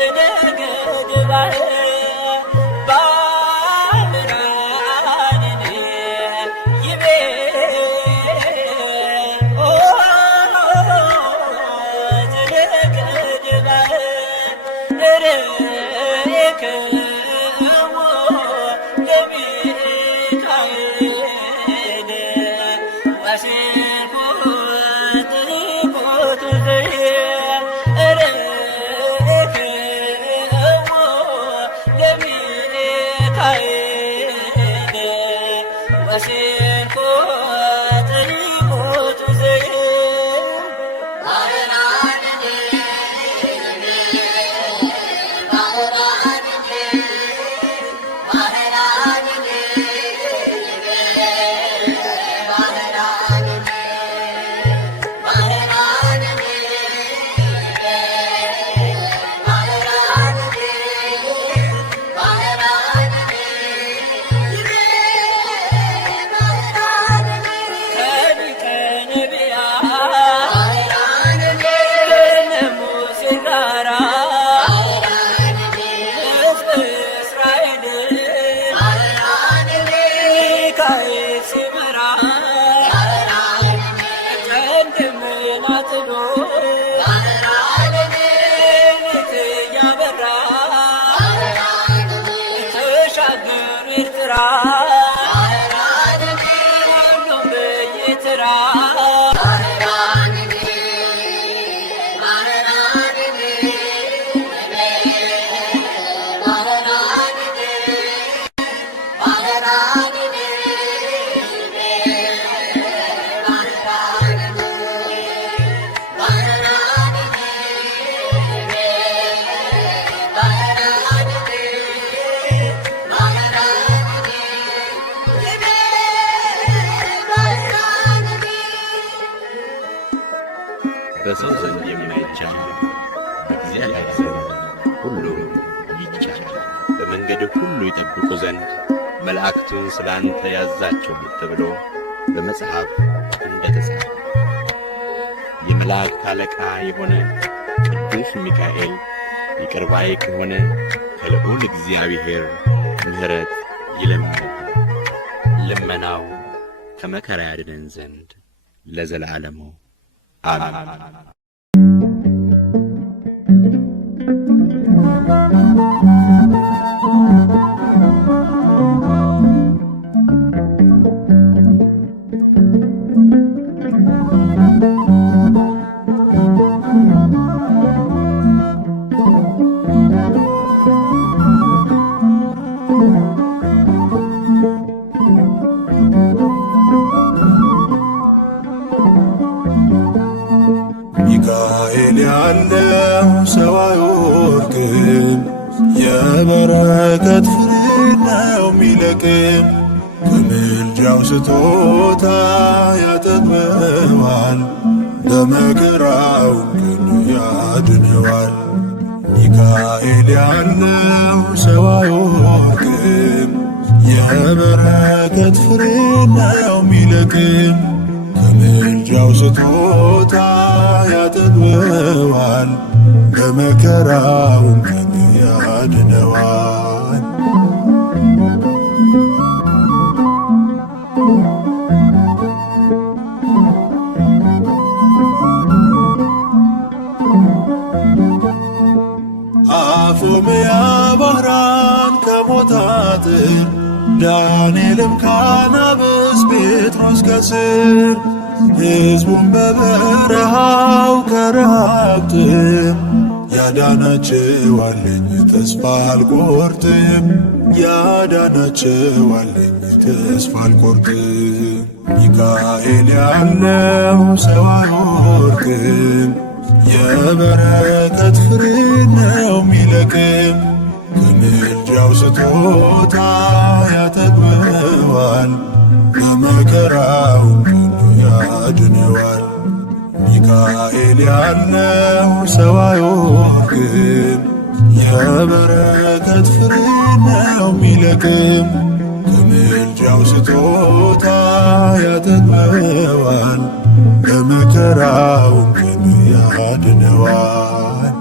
ዝነገድ ባህራንን ይቤ ዝነገድ ባህርክሙ ለሚካኤል ወሲኩ ጥሪቆቱ በሰው ዘንድ የማይቻል በእግዚአብሔር ዘንድ ሁሉ ይቻላል። በመንገድህ ሁሉ ይጠብቁ ዘንድ መላእክቱን ስለ አንተ ያዛቸው ተብሎ በመጽሐፍ እንደ ተጻፈ የመላእክት አለቃ የሆነ ቅዱስ ሚካኤል ይቅር ባይ ከሆነ ከልዑል እግዚአብሔር ምሕረት ይለምናል። ልመናው ከመከራ ያድነን ዘንድ ለዘላለሙ አሜን። ሚካኤል ያለው ሰው አይወድቅም፣ የበረከት ፍሬ ነው የሚለቅም። ከምልጃው ስጦታ ያጠግበዋል፣ በመከራው ግን ያድነዋል። ሚካኤል ያለው ሰው አይወድቅም፣ የበረከት ፍሬ ነው የሚለቅም። ከምልጃው ስጦታ ያጠግበዋል፣ በመከራው ቀን ያድነዋል። አፎምያ ባህራን ከሞት አጥር፣ ዳንኤልም ከአናብስት ጴጥሮስ ከስር፣ ሕዝቡን በበረሃው ከረሃብ ጥም ያዳናቸዋለኝ ተስፋ አልቆርጥም፣ ያዳናቸዋለኝ ተስፋ አልቆርጥም። ሚካኤል ያለው ሰው አይወድቅም፣ የበረከት ፍሬ ነው የሚለቅም። ከምልጃው ስጦታ ያጠግበዋል፣ በመከራው ግን ያድነዋል። ሚካኤል ያለው ሰው አይወድቅም፣ የበረከት ፍሬ ነው የሚለቅም። ከምልጃው ስጦታ ያጠግበዋል፣ በመከራው ግን ያድነዋል።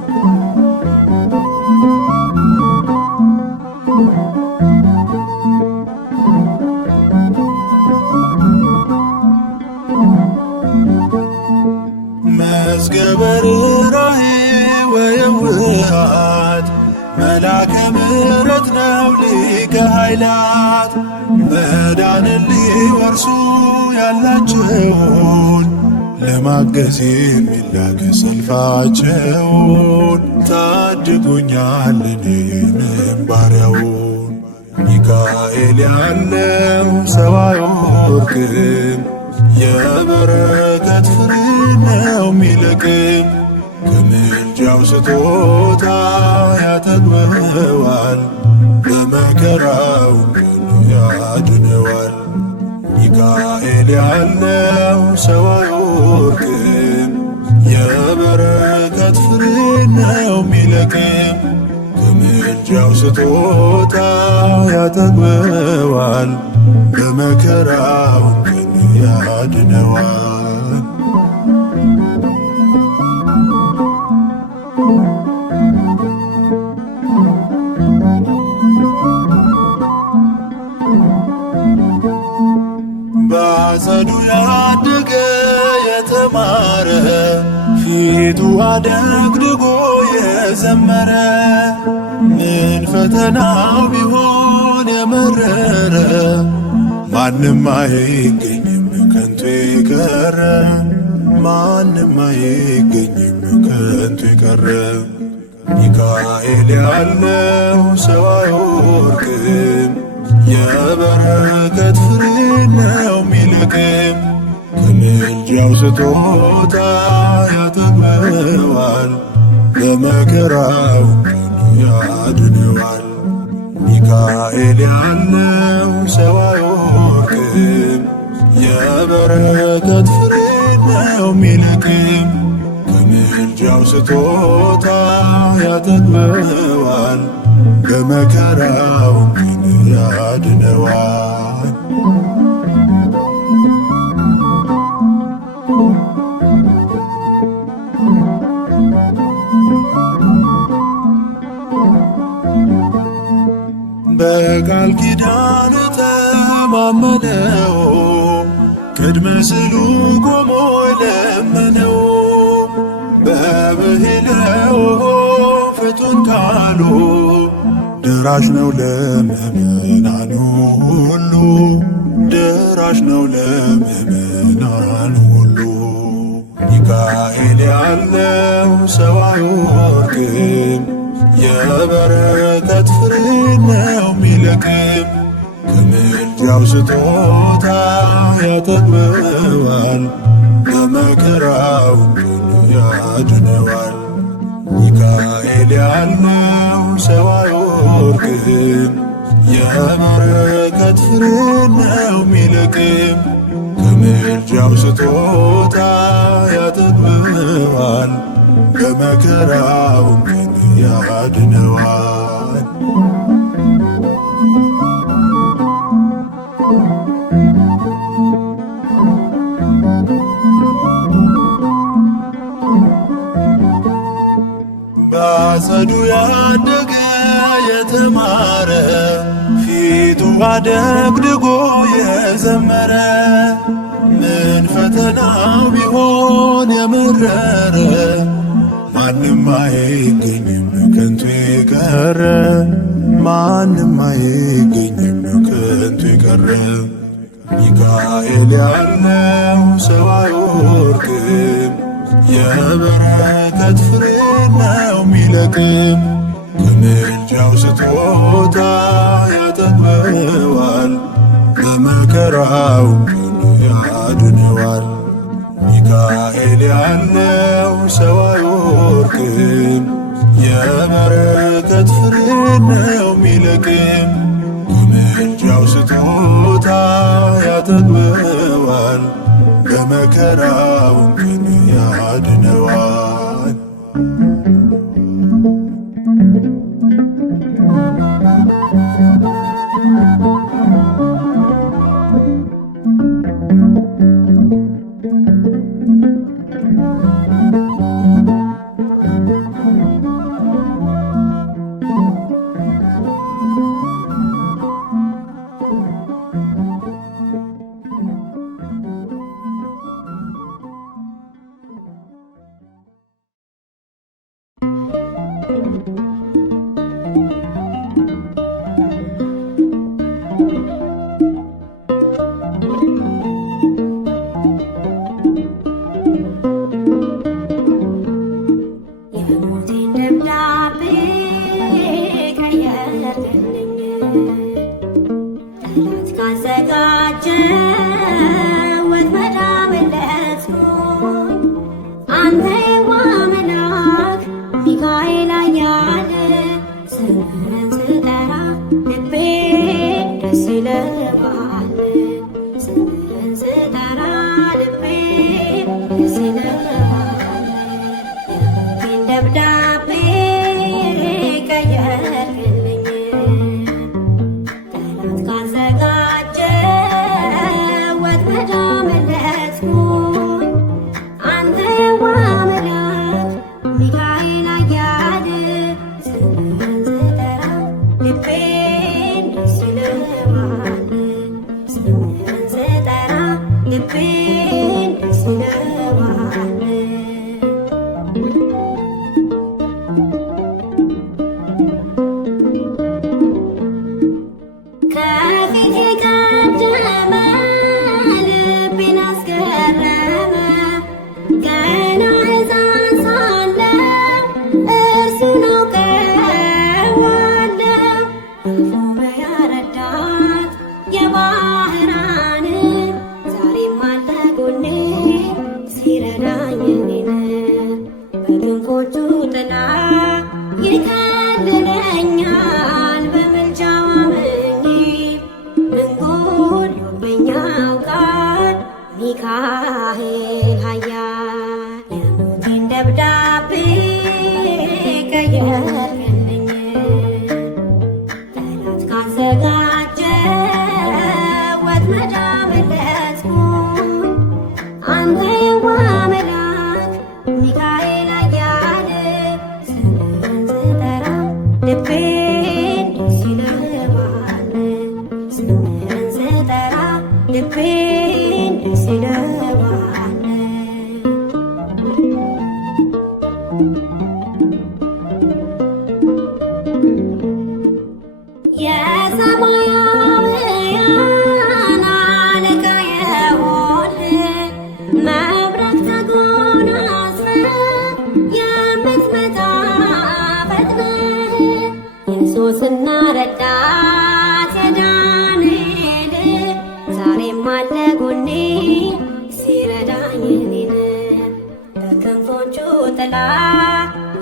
መላከ ምሕረት ነው ሊቀ ኃይላት መዳንን ሊወርሱ ያላቸውን ለማገዝ የሚላክ ሰልፋቸውን ታድጉኛል እኔንም ባሪያውን ሚካኤል ያለው ሰው አይወርቅም የበረከት ፍሬ ነው ሚለቅም ከምልጃው ስጦታ ያጠግበዋል በመከራው ግን ያድነዋል ሚካኤል ያለው ሰው አይወርቅም የበረከት ፍሬ ነው ሚለቅም ከምልጃው ስጦታ ያጠግበዋል በመከራው ግን ያድነዋል። በአጸዱ ያደገ የተማረ ፊቱ አደግድጎ የዘመረ ምን ፈተናው ቢሆን የመረረ ማንም አይገኝም ከንቱ የቀረ ማንም አይገኝም ከንቱ የቀረ ሚካኤል ያለው ሰው አይወርቅም የበረከት ፍሬ ነው ሚለቅም ከምልጃው ስጦታ ያጠግበዋል በመከራው ግን ያድነዋል ሚካኤል ያለው ሰው አይወርቅም የበረከት ፍሬ ነው ሚለቅም ከምልጃው ስጦታ ያጠግበዋል በመከራው ግን ያድነዋል። በቃል ኪዳን ተማመነው ቅድመ ስዕሉ ቆሞ ለመነው በብሂለው ፍቱን ቃሉ ደራሽ ነው ለምእመናኑ ሁሉ ደራሽ ነው ለምእመናኑ ሁሉ ሚካኤል ያለው ሰው አይወርቅም የበረከት ፍሬ ነው ሚለቅም ከምልጃው ስጦታ ያጠግበዋል በመከራው ግን ያድነዋል ሚካኤል ያለው ሰው አይወርቅም የበረከት ፍሬ ነው ሚለቅም ከምልጃው ስጦታ ያጠግበዋል በመከራው ግን ያድነዋል። በአጸዱ ያደገ የተማረ ፊቱ አደግድጎ የዘመረ ምን ፈተናው ቢሆን የመረረ ማንም አይገኝም ከንቱ የቀረ ማንም አይገኝም ከንቱ የቀረ ሚካኤል ያለው ሰው አይወርቅም የበረከት ፍሬ ነው ሚለቅም ከምልጃው ስጦታ ያጠግበዋል በመከራው ግን ያድነዋል ሚካኤል ያለው ሰው አይወርቅም የበረከት ፍሬ ነው ሚለቅም ከምልጃው ስጦታ ያጠግበዋል በመከራው ግን ያድነዋል። ስምህን ስጠራ ልቤ ደስ ይለዋል። ስምህን ስጠራ ልቤ ደስ ይለዋል። የሞቴን ደብዳቤ ቀየርክልኝ ጠላት ካዘጋጀ ወጥመድ አመለጥኩኝ። አንተ የዋህ መልአክ ሚካኤል ኃያል ስምህን ስጠራ ልቤን ደስ ይለዋል። ስምህን ስጠራ ልቤን ደስ ይለዋል። ከፊት የቀደመ ልቤን አስገረመ። ገና ሕፃን ሳለሁ እርሱን አውቀዋለሁ። ሾመኝ ረዳት የባህራን ዛሬም አለ ጎኔ ሲረዳኝ እኔን በክንፎቹ ጥላ ይከልለኛል። በምልጃው አምኜ ምን ጎድሎብኝ ያውቃል ሚካኤል ኃያል። የሞቴን ደብዳቤ ቀየርክልኝ ጠላት ካዘጋጀ ወጥመድ አመለጥኩኝ። አንተ የዋህ መልአክ ሚካኤል ኃያል ስምህን ስጠራ ልቤን ደስ ይለዋል። ስምህን ስጠራ ልቤን ደስ ይለዋል። የሰማያውያን አለቃ የሆንህ መብረቅ ተጎናጽፈህ የምትመጣ ፈጥነህ የሶስና ረዳት የዳንኤል ዛሬም አለ ጎኔ ሲረዳኝ እኔን በክንፎቹ ጥላ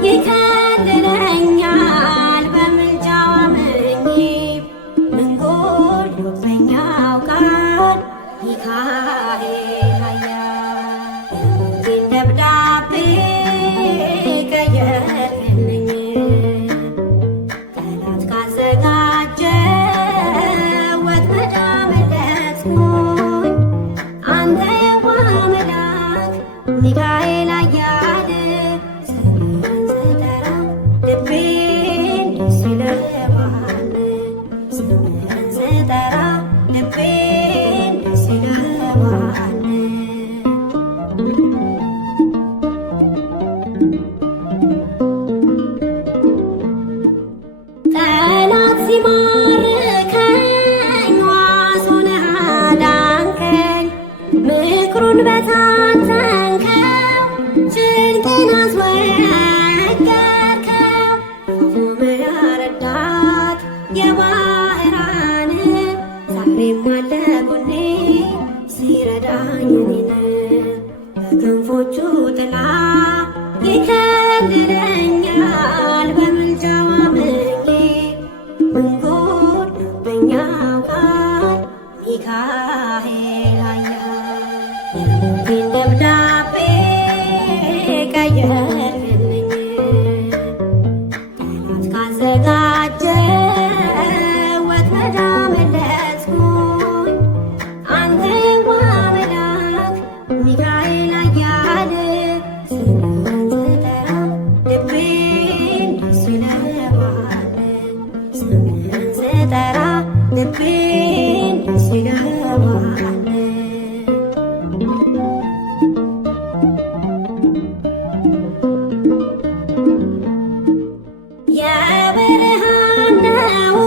ይከልለኛል። በምልጃው አምኜ ምን ጎድሎብኝ ያውቃል ሚካኤል ኃያል። የሞቴን ደብዳቤ ቀየርክልኝ ጠላት ካዘጋጀ ወጥመድ አመለጥኩኝ። አንተ የዋህ መልአክ ሚካኤል ኃያል ስምህን ስጠራ ልቤን ደስ ይለዋል። ስምህን ስጠራ ልቤን ደስ ይለዋል። ጠላት ሲማርከኝ ዋስ ሆነህ አዳንከኝ። ምክሩን በታተንከው ጭንቄን አስወገድከው። ሾመኝ ረዳት የባህራን ዛሬም አለ ጎኔ ሲረዳኝ እኔን በክንፎቹ ጥላ ይከልለኛል። በምልጃው አምኜ ምን ጎድሎብኝ ያውቃል ሚካኤል ኃያል። የሞቴን ደብዳቤ ቀየርክልኝ ጠላት ካዘጋጀ ወጥመድ አመለጥኩኝ። አንተ የዋህ መልአክ ሚካኤል ኃያል ስምህን ስጠራ ልቤን ደስ ይለዋል። ስምህን ስጠራ ልቤን ደስ ይለዋል። የብርሃን ነው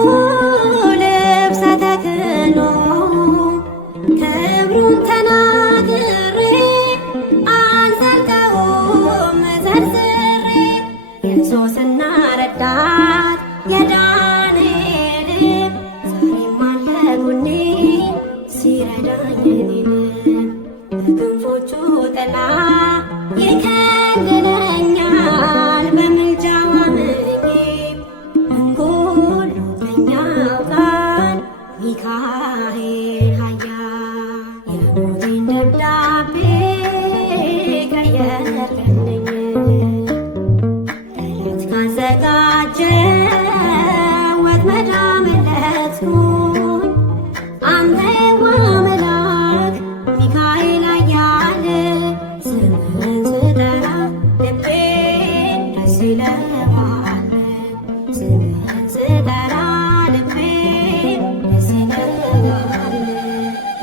ልብሰ ተክህኖ ክብሩን ተናግሬ አልዘልቀውም ዘርዝሬ። የሶስና ረዳት የዳንኤል ዛሬም አለ ጎኔ መለስኩኝ አንተ የዋህ መልአክ ሚካኤል ኃያል ስምህን ስጠራ ልቤን ደስ ይለዋል ስምህን ስጠራ ልቤን ደስ ይለዋል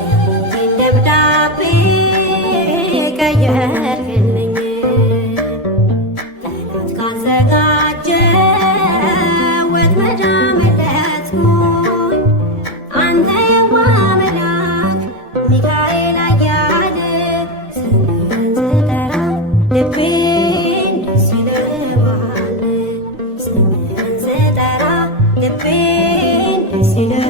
የሞቴን ደብዳቤ ቀየርክልኝ ጠላት ካዘጋጀ ወጥመድ አመለጥኩኝ አንተ የዋህ መልአክ ሚካኤል ኃያል ስምህን ስጠራ ልቤን ደስ ይለዋል ስምህን ስጠራ ልቤን ደስ ይለዋል